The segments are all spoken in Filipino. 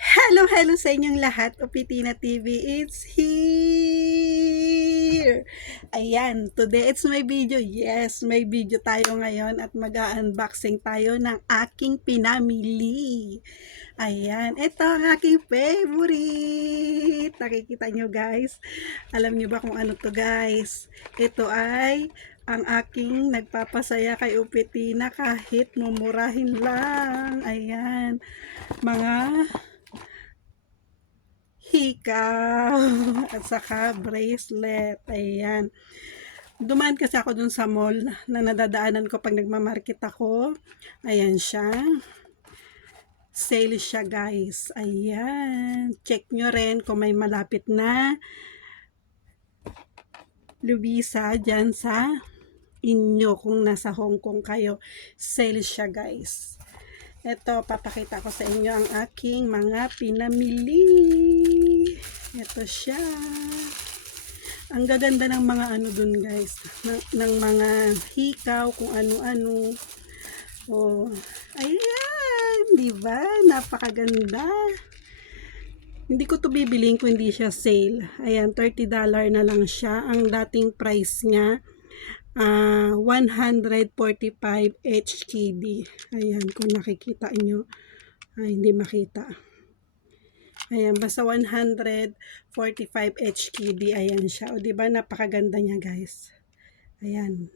Hello, hello sa inyong lahat. Opitina TV, it's here! Ayan, today it's my video. Yes, may video tayo ngayon at mag-unboxing tayo ng aking pinamili. Ayan, ito ang aking favorite. Nakikita nyo guys. Alam nyo ba kung ano to guys? Ito ay ang aking nagpapasaya kay Opitina kahit mumurahin lang. Ayan, mga hikaw at saka bracelet. Ayan. Dumaan kasi ako dun sa mall na nadadaanan ko pag nagmamarket ako. Ayan siya. Sale siya guys. Ayan. Check nyo rin kung may malapit na Lubisa dyan sa inyo kung nasa Hong Kong kayo. Sale siya guys. Ito, papakita ko sa inyo ang aking mga pinamili. Ito siya. Ang gaganda ng mga ano dun guys. Ng mga hikaw, kung ano-ano. Oh, ayan. Diba? Napakaganda. Hindi ko to bibiling kung hindi siya sale. Ayan, $30 na lang siya. Ang dating price niya, 145 HKD. Ayan, kung nakikita nyo. Ay, hindi makita. Ayan, basta 145 HKD. Ayan siya. O, diba? Napakaganda niya, guys. Ayan.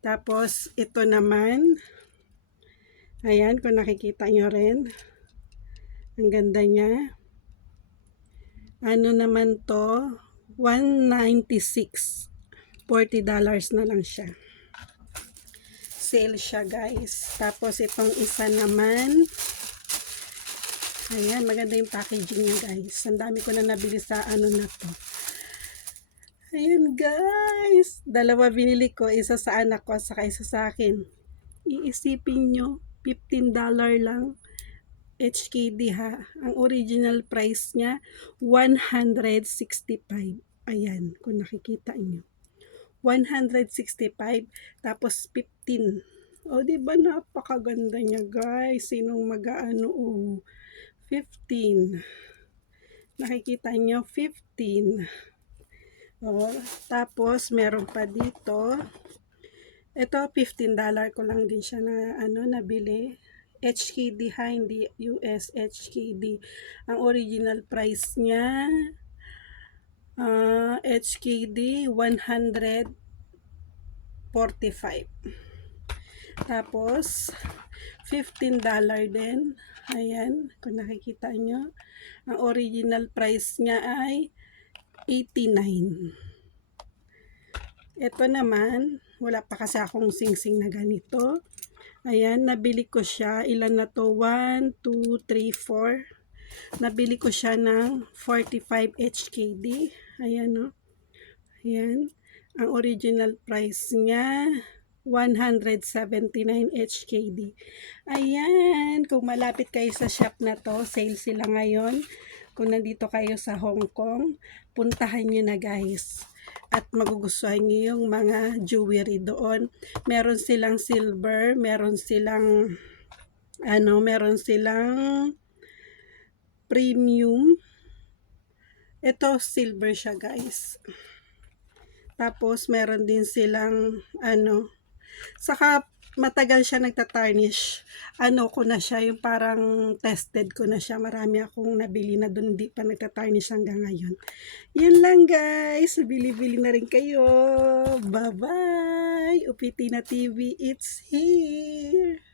Tapos, ito naman. Ayan, kung nakikita nyo rin. Ang ganda niya. Ano naman to? 196. $40 na lang siya. Sale siya guys. Tapos itong isa naman. Ayan, maganda yung packaging niya guys. Ang dami ko na nabili sa ano na to. Ayan guys. Dalawa binili ko. Isa sa anak ko at saka isa sa akin. Iisipin nyo, $15 lang. HKD ha. Ang original price niya, 165. Ayan, kung nakikita nyo. 165 tapos 15. O di ba napakaganda niya guys. Sinong mag-aano 15. Nakikita niyo 15. O tapos meron pa dito. Ito $15 ko lang din siya na nabili. HKD ha, hindi US HKD. Ang original price niya HKD 145. Tapos $15 din. Ayan, kung nakikita nyo. Ang original price niya ay 89. Ito naman, wala pa kasi akong sing-sing na ganito. Ayan, nabili ko siya. Ilan na to? 1, 2, 3, 4. Nabili ko siya ng 45 HKD. Ayan, no? Ayan. Ang original price niya, 179 HKD. Ayan. Kung malapit kayo sa shop na to, sale sila ngayon. Kung nandito kayo sa Hong Kong, puntahan nyo na guys. At magugustuhan nyo yung mga jewelry doon. Meron silang silver, meron silang premium. Ito silver siya guys. Tapos meron din silang saka matagal siya nagtatarnish. Ko na siya, yung parang tested ko na siya. Marami akong nabili na doon, di pa nagtatarnish hanggang ngayon. Yun lang guys. Bili-bili na rin kayo. Bye-bye. Opitina TV, it's here.